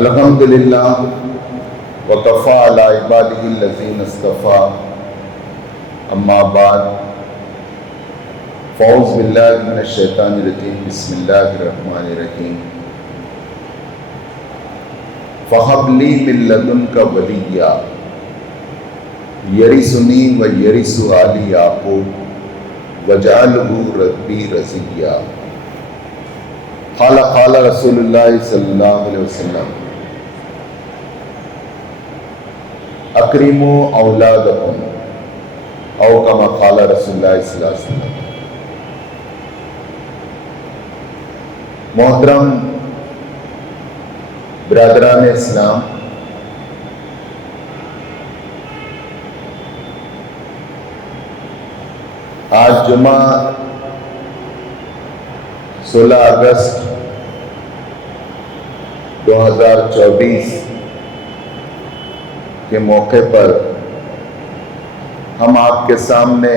الحمدللہ وکفیٰ علی عبادہ الذین اصطفیٰ، اما بعد فاعوذ باللہ من الشیطان الرجیم، بسم اللہ الرحمن الرحیم۔ فہب لی من لدنک ولییا یرثنی ویرث آل یعقوب واجعلہ ربی رضیہ۔ قال رسول اللہ صلی اللہ علیہ وسلم اکرموا اولادکم، او کما قال رسول اللہ صلی اللہ علیہ وسلم۔ محترم برادران اسلام، آج جمعہ 16 اگست 2024 کے موقع پر ہم آپ کے سامنے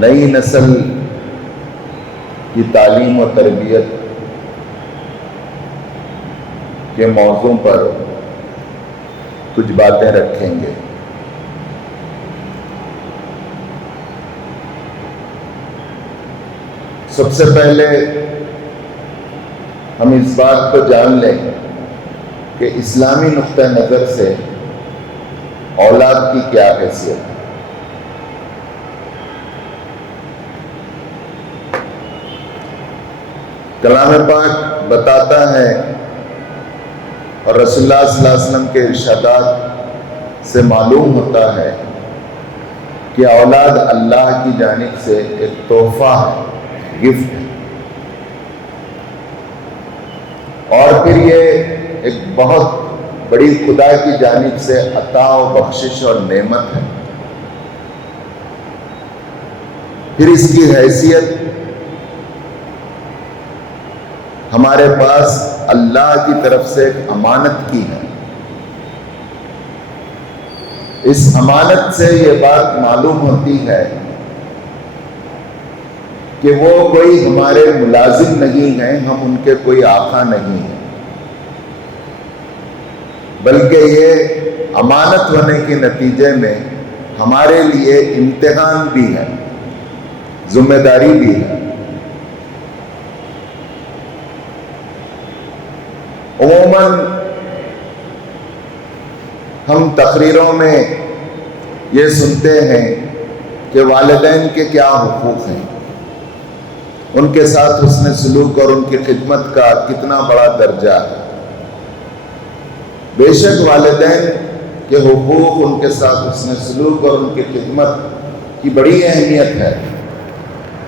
نئی نسل کی تعلیم و تربیت کے موضوع پر کچھ باتیں رکھیں گے۔ سب سے پہلے ہم اس بات کو جان لیں کہ اسلامی نقطہ نظر سے اولاد کی کیا حیثیت ہے۔ کلام پاک بتاتا ہے اور رسول اللہ صلی اللہ علیہ وسلم کے ارشادات سے معلوم ہوتا ہے کہ اولاد اللہ کی جانب سے ایک تحفہ ہے، گفٹ ہے، اور پھر یہ ایک بہت بڑی خدا کی جانب سے عطا و بخشش اور نعمت ہے۔ پھر اس کی حیثیت ہمارے پاس اللہ کی طرف سے ایک امانت کی ہے۔ اس امانت سے یہ بات معلوم ہوتی ہے کہ وہ کوئی ہمارے ملازم نہیں ہیں، ہم ان کے کوئی آقا نہیں ہیں، بلکہ یہ امانت ہونے کے نتیجے میں ہمارے لیے امتحان بھی ہے، ذمہ داری بھی ہے۔ عموماً ہم تقریروں میں یہ سنتے ہیں کہ والدین کے کیا حقوق ہیں، ان کے ساتھ حسن سلوک اور ان کی خدمت کا کتنا بڑا درجہ ہے۔ بے شک والدین کے حقوق، ان کے ساتھ حسن سلوک اور ان کی خدمت کی بڑی اہمیت ہے،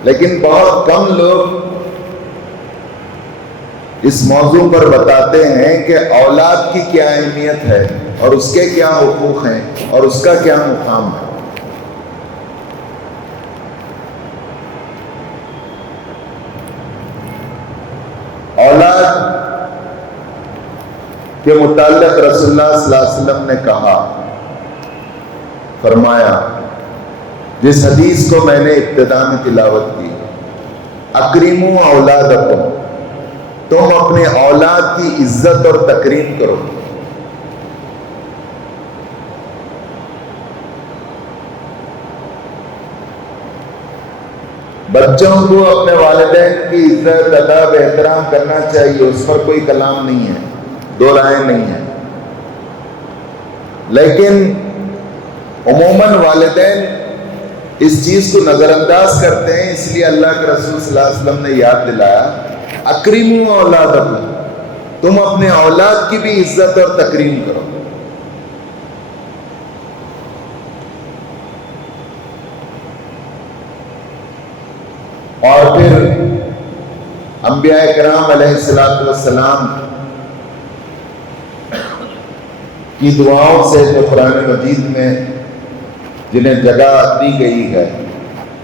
لیکن بہت کم لوگ اس موضوع پر بتاتے ہیں کہ اولاد کی کیا اہمیت ہے اور اس کے کیا حقوق ہیں اور اس کا کیا مقام ہے۔ اولاد کے متعلق رسول اللہ صلی اللہ علیہ وسلم نے کہا، فرمایا، جس حدیث کو میں نے ابتدا میں تلاوت کی، اکرموا اولادکم، تم اپنے اولاد کی عزت اور تکریم کرو۔ بچوں کو اپنے والدین کی عزت، ادب، احترام کرنا چاہیے، اس پر کوئی کلام نہیں ہے، دو رائے نہیں ہے، لیکن عموماً والدین اس چیز کو نظر انداز کرتے ہیں، اس لیے اللہ کے رسول صلی اللہ علیہ وسلم نے یاد دلایا، اکرموا اولادکم، تم اپنے اولاد کی بھی عزت اور تکریم کرو۔ اور پھر انبیاء کرام علیہ السلام کی دعاؤں سے جو قرآن مجید میں جنہیں جگہ دی گئی ہے،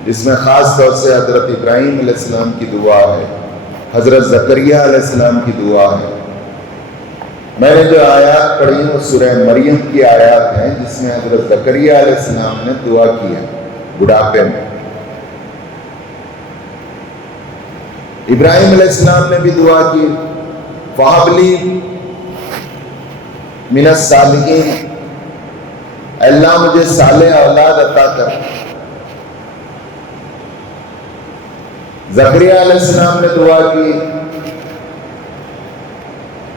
جس میں خاص طور سے حضرت ابراہیم علیہ السلام کی دعا ہے، حضرت زکریا علیہ السلام کی دعا ہے۔ میں نے جو آیات پڑھی وہ سورہ مریم کی آیات ہیں، جس میں حضرت زکریا علیہ السلام نے دعا کی ہے بڑھاپے میں۔ ابراہیم علیہ السلام نے بھی دعا کی، فہبلی من الصالحین، اللہ مجھے صالح اولاد عطا کر۔ زکریا علیہ السلام نے دعا کی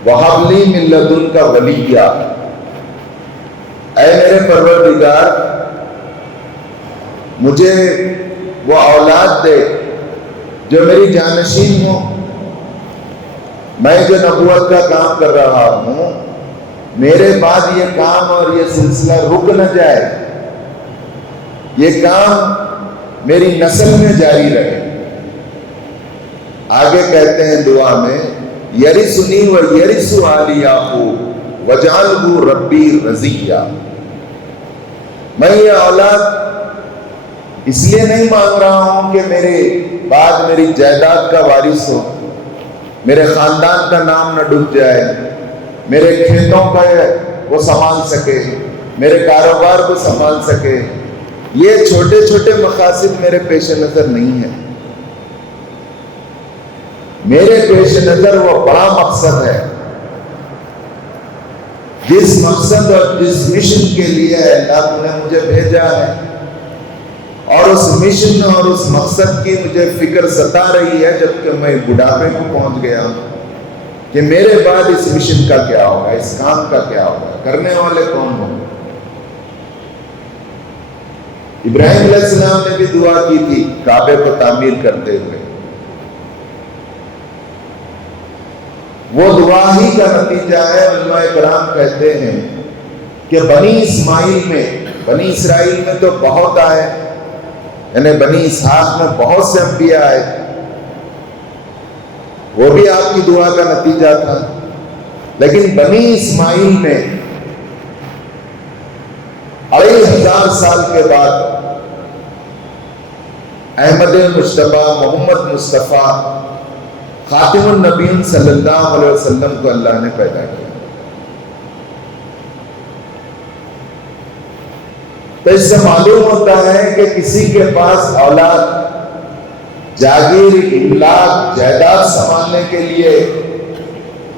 وَهَبْ لِي مِن لَّدُنْكَ وَلِيًّا، اے میرے پروردگار مجھے وہ اولاد دے جو میری جانشین ہو، میں جو نبوت کا کام کر رہا ہوں میرے بعد یہ کام اور یہ سلسلہ رک نہ جائے، یہ کام میری نسل میں جاری رہے۔ آگے کہتے ہیں دعا میں یرثنی و یرث آل یعقوب وجعلہ ربی رضیہ، میں یہ اولاد اس لیے نہیں مانگ رہا ہوں کہ میرے بعد میری جائیداد کا وارث ہو، میرے خاندان کا نام نہ ڈوب جائے، میرے کھیتوں کا وہ سنبھال سکے، میرے کاروبار کو سنبھال سکے، یہ چھوٹے چھوٹے مقاصد میرے پیش نظر نہیں ہیں، میرے پیش نظر وہ بڑا مقصد ہے، جس مقصد اور جس مشن کے لیے اللہ نے مجھے بھیجا ہے، اور اس مشن اور اس مقصد کی مجھے فکر ستا رہی ہے جبکہ میں بڑھاپے کو پہنچ گیا ہوں کہ میرے بعد اس مشن کا کیا ہوگا، اس کام کا کیا ہوگا، کرنے والے کون ہوں۔ ابراہیم علیہ السلام نے بھی دعا کی تھی کعبے کو تعمیر کرتے ہوئے، وہ دعا ہی کا نتیجہ ہے۔ علماء کرام کہتے ہیں کہ بنی اسرائیل میں تو بہت آئے، یعنی بنی اسحاق میں بہت سے انبیاء آئے، وہ بھی آپ کی دعا کا نتیجہ تھا، لیکن بنی اسماعیل میں 2500 سال کے بعد احمد مصطفیٰ محمد مصطفیٰ خاتم النبیین صلی اللہ علیہ وسلم کو اللہ نے پیدا کیا۔ تو اس سے معلوم ہوتا ہے کہ کسی کے پاس اولاد جاگیر املاک جائیداد سنبھالنے کے لیے،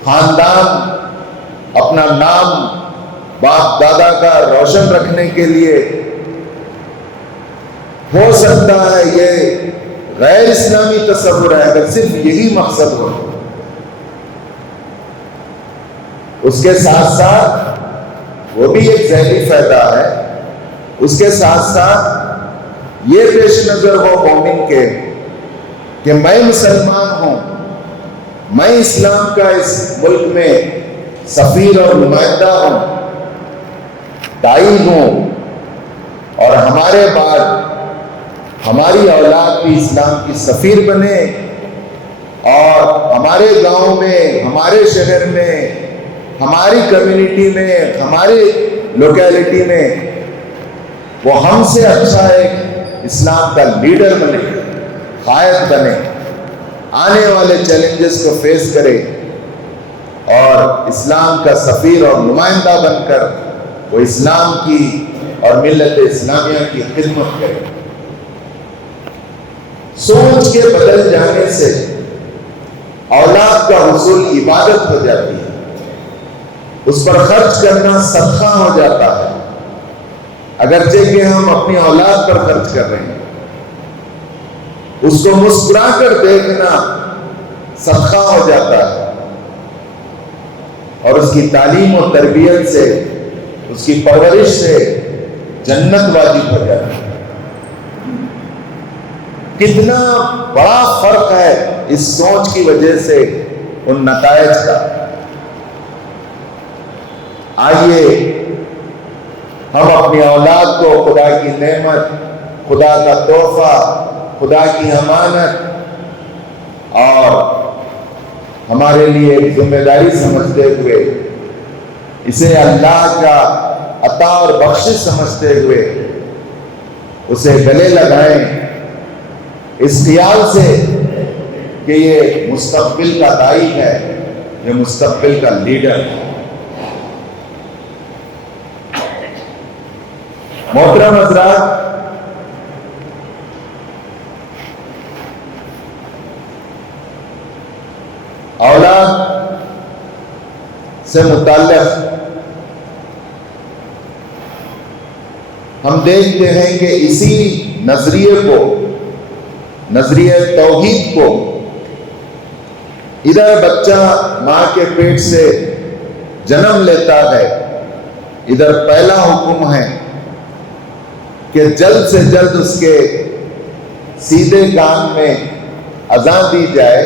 خاندان اپنا نام باپ دادا کا روشن رکھنے کے لیے، ہو سکتا ہے یہ غیر اسلامی تصور ہے اگر صرف یہی مقصد ہو۔ اس کے ساتھ ساتھ وہ بھی ایک ذہنی فائدہ ہے، اس کے ساتھ ساتھ یہ پیش نظر ہو مومن کے کہ میں مسلمان ہوں، میں اسلام کا اس ملک میں سفیر اور نمائندہ ہوں، داعی ہوں، اور ہمارے بعد ہماری اولاد بھی اسلام کی سفیر بنے، اور ہمارے گاؤں میں، ہمارے شہر میں، ہماری کمیونٹی میں، ہماری لوکیلٹی میں وہ ہم سے اچھا ایک اسلام کا لیڈر بنے، قائد بنے، آنے والے چیلنجز کو فیس کرے اور اسلام کا سفیر اور نمائندہ بن کر وہ اسلام کی اور ملت اسلامیہ کی خدمت کرے۔ سوچ کے بدل جانے سے اولاد کا حصول عبادت ہو جاتی ہے، اس پر خرچ کرنا صدقہ ہو جاتا ہے، اگرچہ کہ ہم اپنی اولاد پر خرچ کر رہے ہیں، اس کو مسکرا کر دیکھنا صدقہ ہو جاتا ہے، اور اس کی تعلیم و تربیت سے، اس کی پرورش سے جنت واجب ہو جاتی ہے۔ کتنا بڑا فرق ہے اس سوچ کی وجہ سے ان نتائج کا۔ آئیے ہم اپنی اولاد کو خدا کی نعمت، خدا کا تحفہ، خدا کی امانت اور ہمارے لیے ایک ذمہ داری سمجھتے ہوئے، اسے اللہ کا عطا اور بخشش سمجھتے ہوئے اسے گلے لگائیں، اس خیال سے کہ یہ مستقبل کا داعی ہے، یہ مستقبل کا لیڈر ہے۔ محترم حضرات، اولاد سے متعلق ہم دیکھتے ہیں کہ اسی نظریے کو، نظریہ توحید کو، ادھر بچہ ماں کے پیٹ سے جنم لیتا ہے، ادھر پہلا حکم ہے کہ جلد سے جلد اس کے سیدھے کان میں اذان دی جائے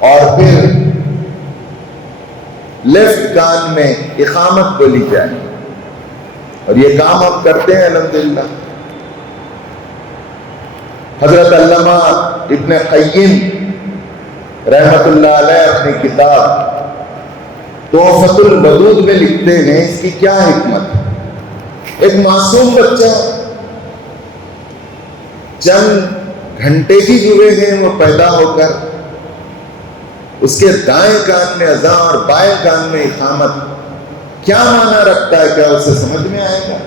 اور پھر لیفٹ کان میں اقامت بولی جائے، اور یہ کام ہم کرتے ہیں الحمدللہ۔ حضرت علامہ ابن قیم رحمت اللہ علیہ اپنی کتاب تحفۃ الودود میں لکھتے ہیں اس کی کیا حکمت ہے۔ ایک معصوم بچہ چند گھنٹے ہی ہوئے ہیں وہ پیدا ہو کر، اس کے دائیں کان میں اذان اور بائیں کان میں اقامت کیا معنی رکھتا ہے، کیا اسے سمجھ میں آئے گا؟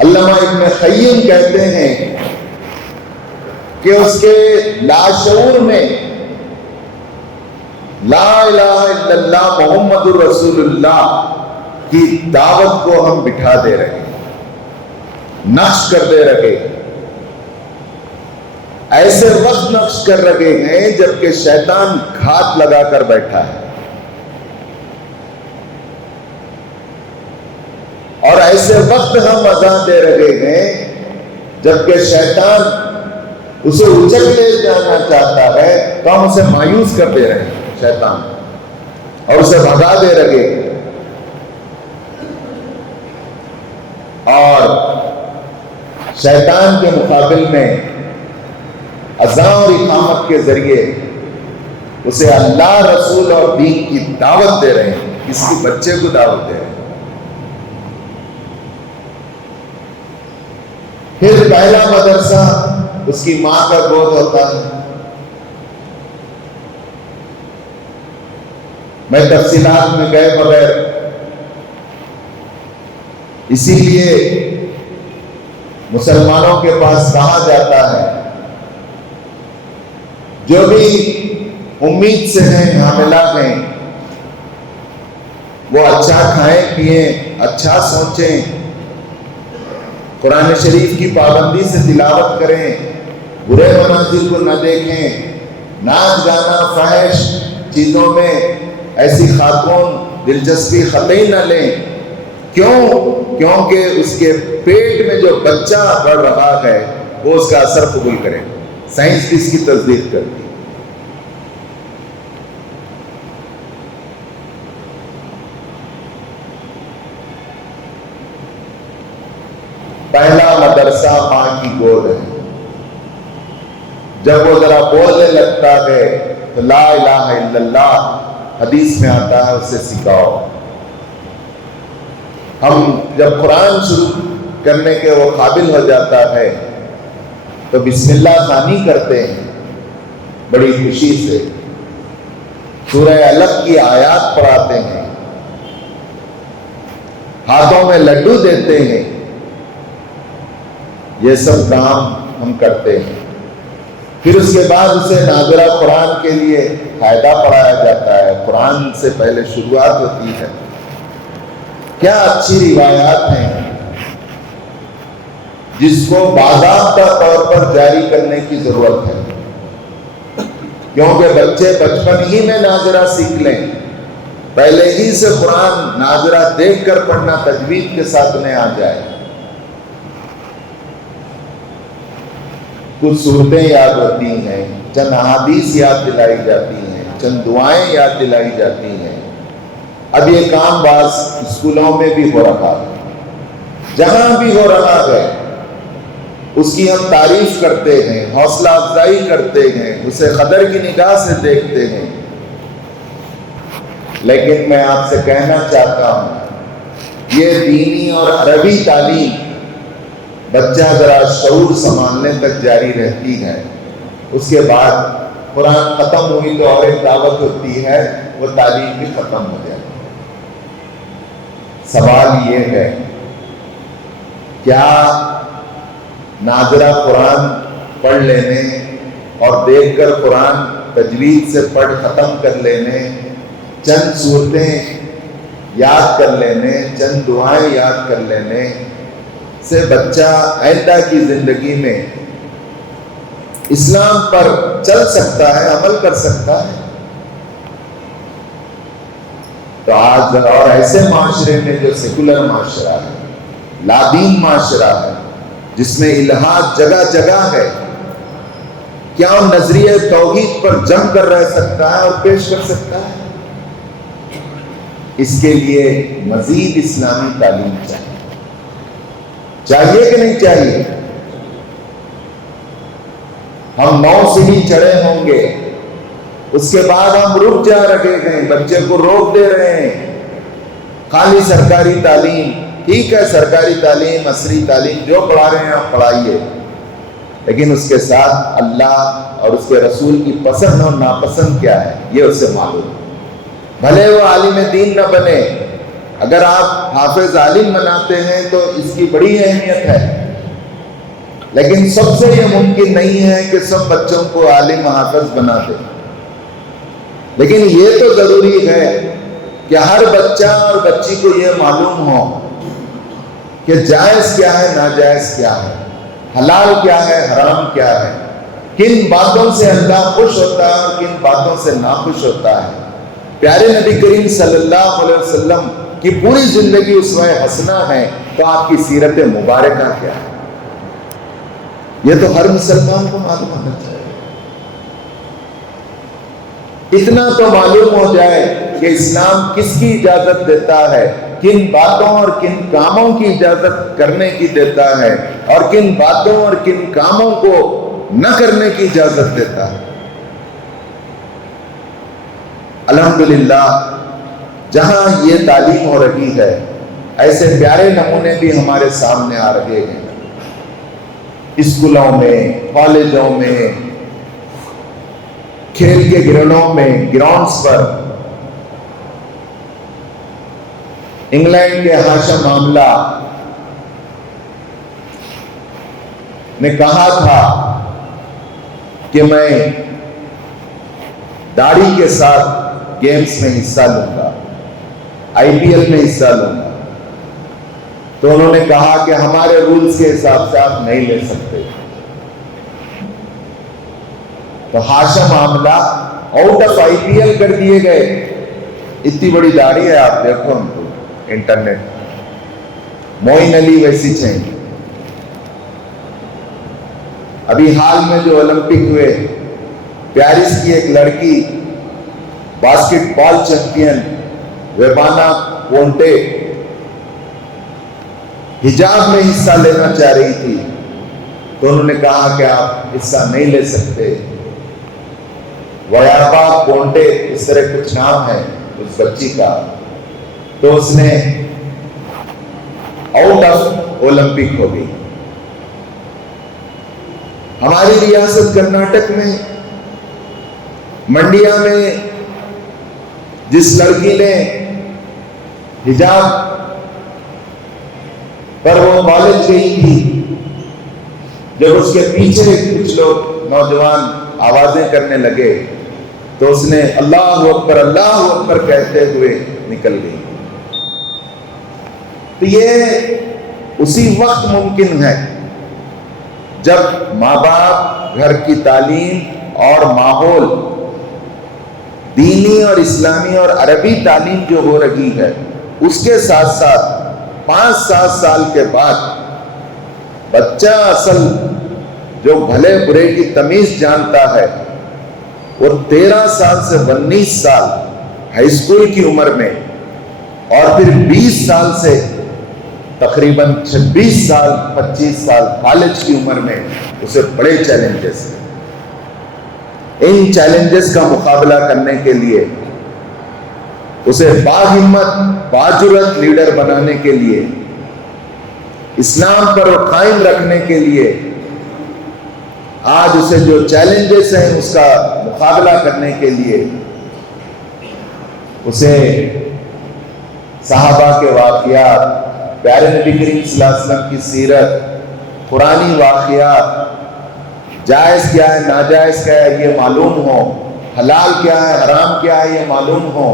علامہ ابن قیم کہتے ہیں کہ اس کے لاشعور میں لا الہ الا اللہ محمد الرسول اللہ کی دعوت کو ہم بٹھا دے رہے ہیں، نقش کر دے رہے ہیں۔ ایسے وقت نقش کر رہے ہیں جبکہ شیطان گھات لگا کر بیٹھا ہے، اور ایسے وقت ہم اذان دے رہے ہیں جبکہ شیطان اسے اچک لے جانا چاہتا ہے، تو ہم اسے مایوس کر دے رہے ہیں شیطان، اور اسے بھگا دے رہے ہیں۔ اور شیطان کے مقابل میں اذان اور اقامت کے ذریعے اسے اللہ، رسول اور دین کی دعوت دے رہے ہیں، کسی بچے کو دعوت دے رہے ہیں۔ پھر پہلا مدرسہ اس کی ماں کا گود ہوتا ہے۔ میں تفصیلات میں گئے بغیر، اسی لیے مسلمانوں کے پاس کہا جاتا ہے جو بھی امید سے ہیں، حاملہ ہیں، وہ اچھا کھائیں پیئیں، اچھا سوچیں، قرآن شریف کی پابندی سے تلاوت کریں، برے مناظر کو نہ دیکھیں، ناچ گانا فحش چیزوں میں ایسی خاتون دلچسپی قطعی نہ لیں۔ کیوں؟ کیونکہ اس کے پیٹ میں جو بچہ بڑھ رہا ہے وہ اس کا اثر قبول کرے۔ سائنس بھی اس کی تصدیق کرتی ہے۔ پہلا مدرسہ ماں کی گود ہے۔ جب وہ ذرا بولنے لگتا ہے تو لا الہ الا اللہ حدیث میں آتا ہے اسے سکھاؤ۔ ہم جب قرآن شروع کرنے کے وہ قابل ہو جاتا ہے تو بسم اللہ خوانی کرتے ہیں بڑی خوشی سے، سورہ علق کی آیات پڑھاتے ہیں، ہاتھوں میں لڈو دیتے ہیں، یہ سب کام ہم کرتے ہیں۔ پھر اس کے بعد اسے ناظرہ قرآن کے لیے قاعدہ پڑھایا جاتا ہے، قرآن سے پہلے شروعات ہوتی ہے۔ کیا اچھی روایات ہیں جس کو باضابطہ طور پر جاری کرنے کی ضرورت ہے، کیونکہ بچے بچپن ہی میں ناظرہ سیکھ لیں، پہلے ہی سے قرآن ناظرہ دیکھ کر پڑھنا تجوید کے ساتھ انہیں آ جائے۔ کچھ صورتیں یاد ہوتی ہیں، چند احادیث یاد دلائی جاتی ہیں، چند دعائیں یاد دلائی جاتی ہیں۔ اب یہ کام بعض اسکولوں میں بھی ہو رہا ہے، جہاں بھی ہو رہا ہے اس کی ہم تعریف کرتے ہیں، حوصلہ افزائی کرتے ہیں، اسے قدر کی نگاہ سے دیکھتے ہیں۔ لیکن میں آپ سے کہنا چاہتا ہوں یہ دینی اور عربی تعلیم بچہ ذرا شعور سنبھالنے تک جاری رہتی ہے، اس کے بعد قرآن ختم ہوئی تو اور ایک دعوت ہوتی ہے، وہ تعلیم بھی ختم ہو جائے۔ سوال یہ ہے کیا ناظرہ قرآن پڑھ لینے اور دیکھ کر قرآن تجوید سے پڑھ ختم کر لینے، چند صورتیں یاد کر لینے، چند دعائیں یاد کر لینے سے بچہ آئندہ کی زندگی میں اسلام پر چل سکتا ہے، عمل کر سکتا ہے؟ تو آج اور ایسے معاشرے میں جو سیکولر معاشرہ ہے، لادین معاشرہ ہے، جس میں الحاد جگہ جگہ ہے، کیا وہ نظریہ توحید پر جم کر رہ سکتا ہے اور پیش کر سکتا ہے؟ اس کے لیے مزید اسلامی تعلیم چاہیے کہ نہیں چاہیے؟ ہم 9 سیڑھی چڑھے ہوں گے، اس کے بعد ہم رک جا رہے ہیں، بچے کو روک دے رہے ہیں۔ خالی سرکاری تعلیم، ٹھیک ہے، سرکاری تعلیم، عصری تعلیم جو پڑھا رہے ہیں آپ پڑھائیے، لیکن اس کے ساتھ اللہ اور اس کے رسول کی پسند اور ناپسند کیا ہے یہ اسے معلوم ہے۔ بھلے وہ عالم دین نہ بنے، اگر آپ حافظ عالم بناتے ہیں تو اس کی بڑی اہمیت ہے، لیکن سب سے یہ ممکن نہیں ہے کہ سب بچوں کو عالم حافظ بنا دے۔ لیکن یہ تو ضروری ہے کہ ہر بچہ اور بچی کو یہ معلوم ہو کہ جائز کیا ہے، ناجائز کیا ہے، حلال کیا ہے، حرام کیا ہے، کن باتوں سے اللہ خوش ہوتا ہے اور کن باتوں سے ناخوش ہوتا ہے۔ پیارے نبی کریم صلی اللہ علیہ وسلم کی پوری زندگی اسوہ حسنہ ہے، تو آپ کی سیرت مبارکہ کیا ہے، یہ تو ہر مسلمان کو معلوم ہونا چاہیے۔ اتنا تو معلوم ہو جائے کہ اسلام کس کی اجازت دیتا ہے، کن باتوں اور کن کاموں کی اجازت کرنے کی دیتا ہے، اور کن باتوں اور کن کاموں کو نہ کرنے کی اجازت دیتا ہے۔ الحمدللہ جہاں یہ تعلیم ہو رہی ہے، ایسے پیارے نمونے بھی ہمارے سامنے آ رہے ہیں، اسکولوں میں، کالجوں میں، کھیل کے گراؤنڈوں میں، گراؤنڈز پر۔ انگلینڈ کے ہاشم آملہ نے کہا تھا کہ میں داڑھی کے ساتھ گیمز میں حصہ لوں گا، آئی پی ایل میں حصہ لوں گا، تو انہوں نے کہا کہ ہمارے رولز کے حساب سے آپ نہیں لے سکتے۔ تو Hashim Amla out of I P L کر دیے گئے۔ اتنی بڑی داڑھی ہے، آپ دیکھو ہم کو انٹرنیٹ، موئن علی ویسی چاہیے۔ ابھی حال میں جو اولمپک ہوئے، پیرس کی ایک لڑکی باسکٹ بال چیمپئن ویبانا کونٹے حجاب میں حصہ لینا چاہ رہی تھی، تو انہوں نے کہا کہ آپ حصہ نہیں لے سکتے۔ ویابا کونٹے اس طرح کچھ نام ہے اس بچی کا، تو اس نے آؤٹ آف اولمپک ہو گئی۔ ہماری ریاست کرناٹک میں منڈیا میں جس لڑکی نے حجاب پر وہ کالج گئی تھی، جب اس کے پیچھے کچھ لوگ نوجوان آوازیں کرنے لگے تو اس نے اللہ اکبر کہتے ہوئے نکل گئی۔ تو یہ اسی وقت ممکن ہے جب ماں باپ، گھر کی تعلیم اور ماحول، دینی اور اسلامی اور عربی تعلیم جو ہو رہی ہے، اس کے ساتھ ساتھ 5-7 سال کے بعد بچہ اصل جو بھلے برے کی تمیز جانتا ہے، وہ 13 سال سے 19 سال ہائی اسکول کی عمر میں، اور پھر 20 سال سے تقریباً 26 سال 25 سال کالج کی عمر میں اسے بڑے چیلنجز ہیں۔ ان چیلنجز کا مقابلہ کرنے کے لیے اسے باہمت، باجرأت لیڈر بنانے کے لیے، اسلام پر قائم رکھنے کے لیے، آج اسے جو چیلنجز ہیں اس کا مقابلہ کرنے کے لیے اسے صحابہ کے واقعات، پیارے نبی کریم صلی اللہ علیہ وسلم کی سیرت، قرآنی واقعات، جائز کیا ہے ناجائز کیا ہے یہ معلوم ہو، حلال کیا ہے حرام کیا ہے یہ معلوم ہو،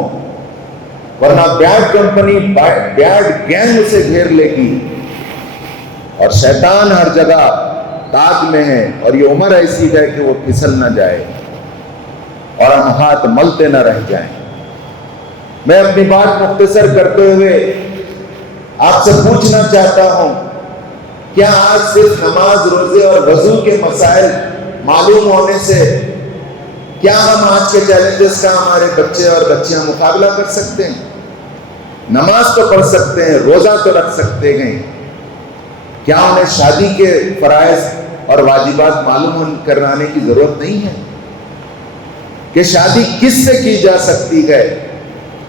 ورنہ بیڈ کمپنی بیڈ گینگ اسے گھیر لے گی، اور شیطان ہر جگہ تاک میں ہے، اور یہ عمر ایسی ہے کہ وہ پھسل نہ جائے اور ہم ہاتھ ملتے نہ رہ جائیں۔ میں اپنی بات مختصر کرتے ہوئے آپ سے پوچھنا چاہتا ہوں، کیا آج صرف نماز روزے اور وضو کے مسائل معلوم ہونے سے کیا ہم آج کے چیلنجز کا ہمارے بچے اور بچیاں مقابلہ کر سکتے ہیں؟ نماز تو پڑھ سکتے ہیں، روزہ تو رکھ سکتے ہیں، کیا انہیں شادی کے فرائض اور واجبات معلوم کرانے کی ضرورت نہیں ہے کہ شادی کس سے کی جا سکتی ہے؟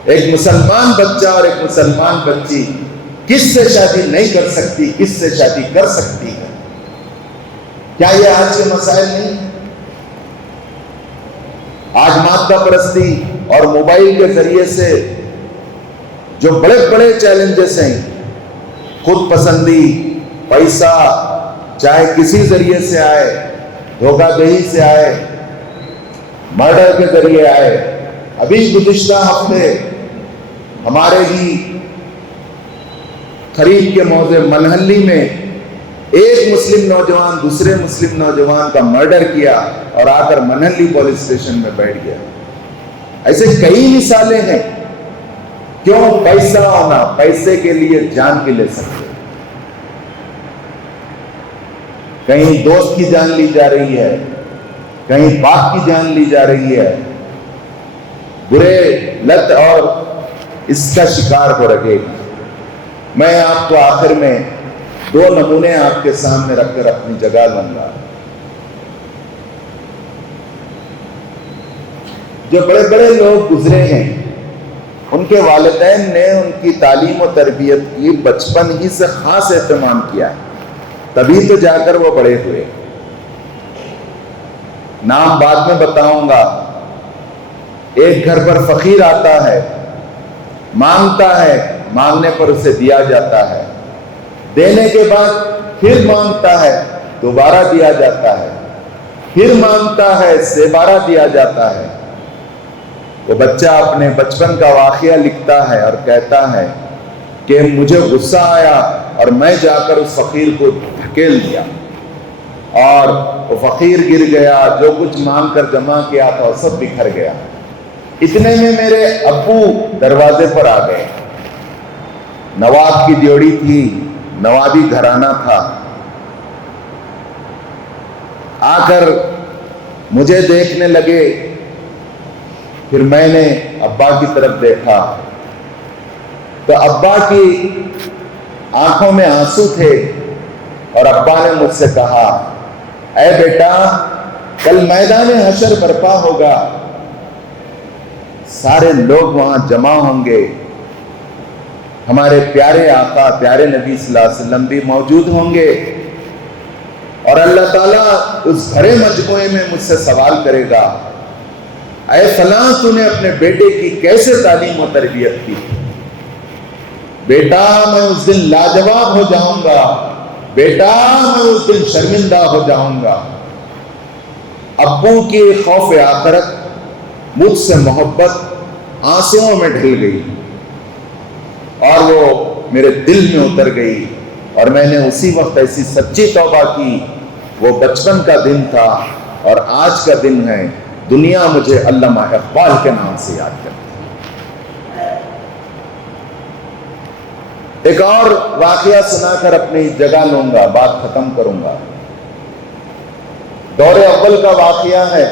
ایک مسلمان بچہ اور ایک مسلمان بچی کس سے شادی نہیں کر سکتی، کس سے شادی کر سکتی ہے؟ کیا یہ آج کے مسائل نہیں ہیں؟ آج مادہ پرستی اور موبائل کے ذریعے سے جو بڑے بڑے چیلنجز ہیں، خود پسندی، پیسہ چاہے کسی ذریعے سے آئے، دھوکہ دہی سے آئے، مرڈر کے ذریعے آئے۔ ابھی گزشتہ ہفتے ہمارے ہی قریب کے موضع منہلی میں ایک مسلم نوجوان دوسرے مسلم نوجوان کا مرڈر کیا اور آ کر منہلی پولیس اسٹیشن میں بیٹھ گیا۔ ایسے کئی مثالیں ہیں۔ کیوں؟ پیسہ ہونا، پیسے کے لیے جان بھی لے سکتے، کہیں دوست کی جان لی جا رہی ہے، کہیں باپ کی جان لی جا رہی ہے، برے لت اور اس کا شکار ہو رہے گی۔ میں آپ کو آخر میں دو نمونے آپ کے سامنے رکھ کر اپنی جگہ لوں گا۔ جو بڑے بڑے لوگ گزرے ہیں، ان کے والدین نے ان کی تعلیم و تربیت کی بچپن ہی سے خاص اہتمام کیا ہے، تبھی تو جا کر وہ بڑے ہوئے۔ نام بعد میں بتاؤں گا۔ ایک گھر پر فقیر آتا ہے، مانگتا ہے، مانگنے پر اسے دیا جاتا ہے، دینے کے بعد پھر مانگتا ہے، دوبارہ دیا جاتا ہے، پھر مانگتا ہے، دوبارہ دیا جاتا ہے۔ وہ بچہ اپنے بچپن کا واقعہ لکھتا ہے اور کہتا ہے کہ مجھے غصہ آیا اور میں جا کر اس فقیر کو دھکیل دیا اور وہ فقیر گر گیا، جو کچھ مانگ کر جمع کیا تھا وہ سب بکھر گیا۔ اتنے میں میرے ابو دروازے پر آ گئے۔ نواب کی ڈیوڑی تھی، نوابی گھرانہ تھا۔ آ کر مجھے دیکھنے لگے، پھر میں نے ابا کی طرف دیکھا تو ابا کی آنکھوں میں آنسو تھے، اور ابا نے مجھ سے کہا، اے بیٹا، کل میدان حشر برپا ہوگا، سارے لوگ وہاں جمع ہوں گے، ہمارے پیارے آقا پیارے نبی صلی اللہ علیہ وسلم بھی موجود ہوں گے، اور اللہ تعالیٰ اس بھرے مجموعے میں مجھ سے سوال کرے گا، اے فلاں تو نے اپنے بیٹے کی کیسے تعلیم و تربیت کی؟ بیٹا میں اس دن لاجواب ہو جاؤں گا، بیٹا میں اس دن شرمندہ ہو جاؤں گا۔ ابو کی خوف آخرت، مجھ سے محبت آنسوؤں میں ڈھل گئی اور وہ میرے دل میں اتر گئی، اور میں نے اسی وقت ایسی سچی توبہ کی۔ وہ بچپن کا دن تھا اور آج کا دن ہے، دنیا مجھے علامہ اقبال کے نام سے یاد کرتی ہے۔ ایک اور واقعہ سنا کر اپنی جگہ لوں گا، بات ختم کروں گا۔ دور اول کا واقعہ ہے۔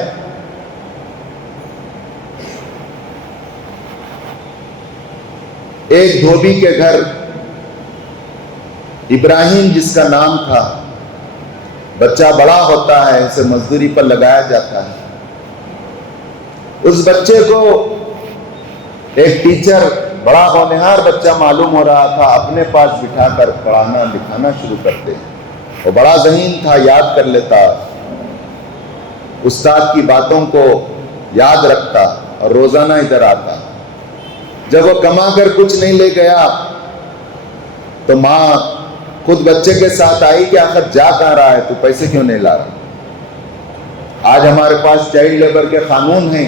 ایک دھوبی کے گھر ابراہیم جس کا نام تھا، بچہ بڑا ہوتا ہے، اسے مزدوری پر لگایا جاتا ہے۔ اس بچے کو ایک ٹیچر، بڑا ہونہار بچہ معلوم ہو رہا تھا، اپنے پاس بٹھا کر پڑھانا لکھانا شروع کرتے۔ وہ بڑا ذہین تھا، یاد کر لیتا، استاد کی باتوں کو یاد رکھتا اور روزانہ ادھر آتا۔ جب وہ کما کر کچھ نہیں لے گیا تو ماں خود بچے کے ساتھ آئی کہ آخر جا کہاں رہا ہے، تو پیسے کیوں نہیں لا رہا؟ آج ہمارے پاس چائلڈ لیبر کے قانون ہیں،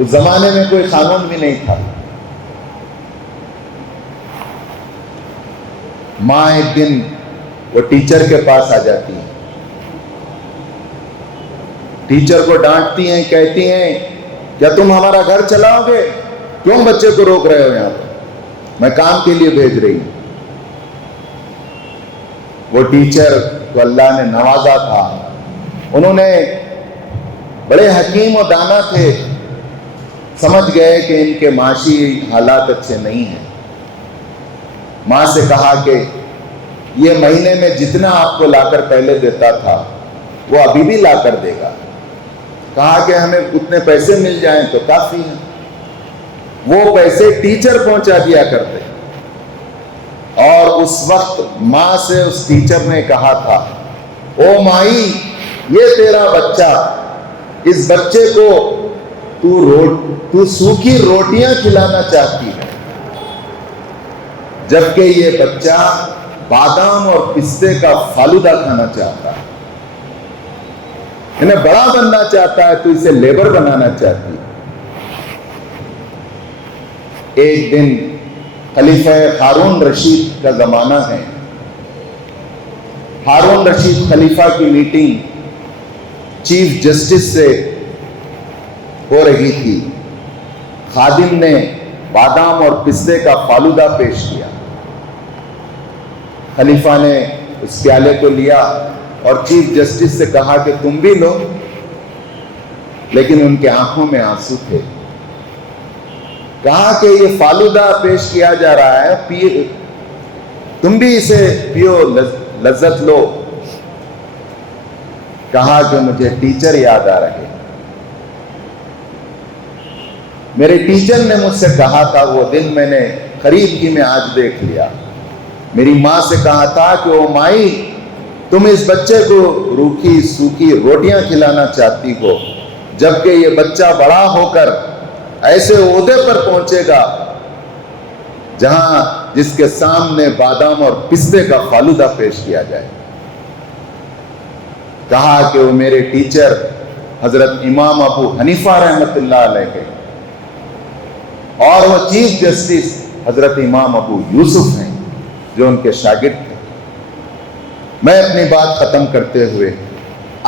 اس زمانے میں کوئی قانون بھی نہیں تھا. ماں ایک دن وہ ٹیچر کے پاس آ جاتی ہے، ٹیچر کو ڈانٹتی ہیں، کہتی ہیں کیا تم ہمارا گھر چلاؤ گے؟ کیوں بچے کو روک رہے ہو یہاں پر؟ میں کام کے لیے بھیج رہی ہوں. وہ ٹیچر کو اللہ نے نوازا تھا، انہوں نے بڑے حکیم و دانا تھے، سمجھ گئے کہ ان کے معاشی حالات اچھے نہیں ہیں. ماں سے کہا کہ یہ مہینے میں جتنا آپ کو لا کر پہلے دیتا تھا وہ ابھی بھی لا کر دے گا. کہا کہ ہمیں اتنے پیسے مل جائیں تو کافی ہے. وہ پیسے ٹیچر پہنچا دیا کرتے، اور اس وقت ماں سے اس ٹیچر نے کہا تھا، او مائی یہ تیرا بچہ، اس بچے کو تو سوکھی روٹیاں کھلانا چاہتی ہے، جبکہ یہ بچہ بادام اور پستے کا فالودہ کھانا چاہتا ہے، انہیں بڑا بننا چاہتا ہے، تو اسے لیبر بنانا چاہتی ہے. ایک دن خلیفہ ہارون رشید کا زمانہ ہے. ہارون رشید خلیفہ کی میٹنگ چیف جسٹس سے ہو رہی تھی. خادم نے بادام اور پستے کا فالودہ پیش کیا. خلیفہ نے اس پیالے کو لیا اور چیف جسٹس سے کہا کہ تم بھی لو، لیکن ان کے آنکھوں میں آنسو تھے. کہا کہ یہ فالودہ پیش کیا جا رہا ہے، تم بھی اسے پیو، لذت لو. کہا کہ مجھے ٹیچر یاد آ رہے، میرے ٹیچر نے مجھ سے کہا تھا، وہ دن میں نے قریب ہی میں آج دیکھ لیا. میری ماں سے کہا تھا کہ او مائی تم اس بچے کو روکھی سوکھی روٹیاں کھلانا چاہتی ہو، جبکہ یہ بچہ بڑا ہو کر ایسے عہدے پر پہنچے گا جس کے سامنے بادام اور پستے کا فالودہ پیش کیا جائے. کہا کہ وہ میرے ٹیچر حضرت امام ابو حنیفہ رحمۃ اللہ علیہ کے، اور وہ چیف جسٹس حضرت امام ابو یوسف ہیں جو ان کے شاگرد تھے. میں اپنی بات ختم کرتے ہوئے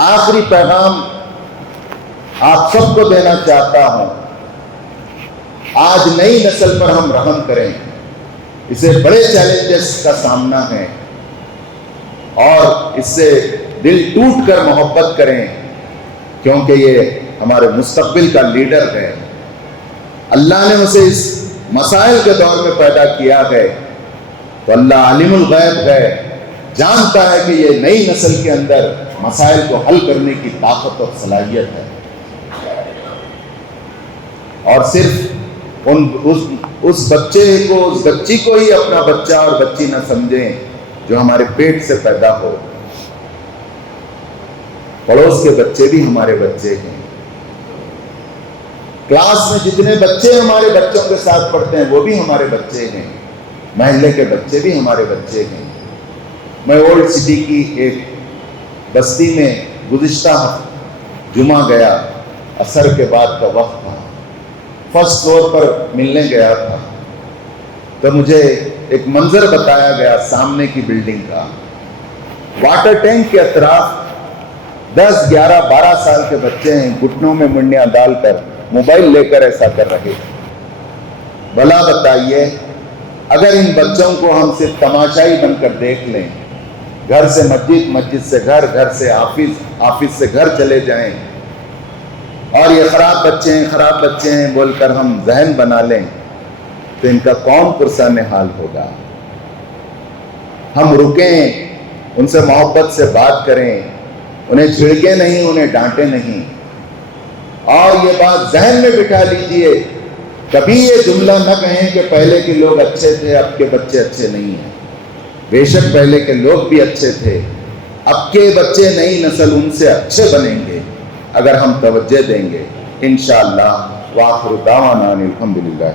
آخری پیغام آپ سب کو دینا چاہتا ہوں. آج نئی نسل پر ہم رحم کریں، اسے بڑے چیلنجز کا سامنا ہے، اور اس سے دل ٹوٹ کر محبت کریں، کیونکہ یہ ہمارے مستقبل کا لیڈر ہے. اللہ نے اسے اس مسائل کے دور میں پیدا کیا ہے، تو اللہ عالم الغیب ہے، جانتا ہے کہ یہ نئی نسل کے اندر مسائل کو حل کرنے کی طاقت اور صلاحیت ہے. اور صرف اس بچے کو، اس بچی کو ہی اپنا بچہ اور بچی نہ سمجھیں جو ہمارے پیٹ سے پیدا ہو. پڑوس کے بچے بھی ہمارے بچے ہیں. کلاس میں جتنے بچے ہمارے بچوں کے ساتھ پڑھتے ہیں وہ بھی ہمارے بچے ہیں. محلے کے بچے بھی ہمارے بچے ہیں. میں اولڈ سٹی کی ایک بستی میں گزشتہ جمعہ گیا، عصر کے بعد کا وقت تھا، فرسٹ فلور پر ملنے گیا تھا، تو مجھے ایک منظر بتایا گیا سامنے کی بلڈنگ کا. واٹر ٹینک کے اطراف 10, 11, 12 سال کے بچے ہیں، گھٹنوں میں منڈیاں ڈال کر موبائل لے کر ایسا کر رہے. بھلا بتائیے، اگر ان بچوں کو ہم صرف تماشائی بن کر دیکھ لیں، گھر سے مسجد، مسجد سے گھر، گھر سے آفس، آفس سے گھر چلے جائیں، اور یہ خراب بچے ہیں بول کر ہم ذہن بنا لیں، تو ان کا کون پرسان حال ہوگا؟ ہم رکیں، ان سے محبت سے بات کریں، انہیں چھڑکیں نہیں، انہیں ڈانٹیں نہیں. اور یہ بات ذہن میں بٹھا لیجئے، کبھی یہ جملہ نہ کہیں کہ پہلے کے لوگ اچھے تھے، اب کے بچے اچھے نہیں ہیں. بے شک پہلے کے لوگ بھی اچھے تھے، اب کے بچے نئی نسل ان سے اچھے بنیں گے اگر ہم توجہ دیں گے انشاءاللہ. وآخر دعوانا الحمدللہ.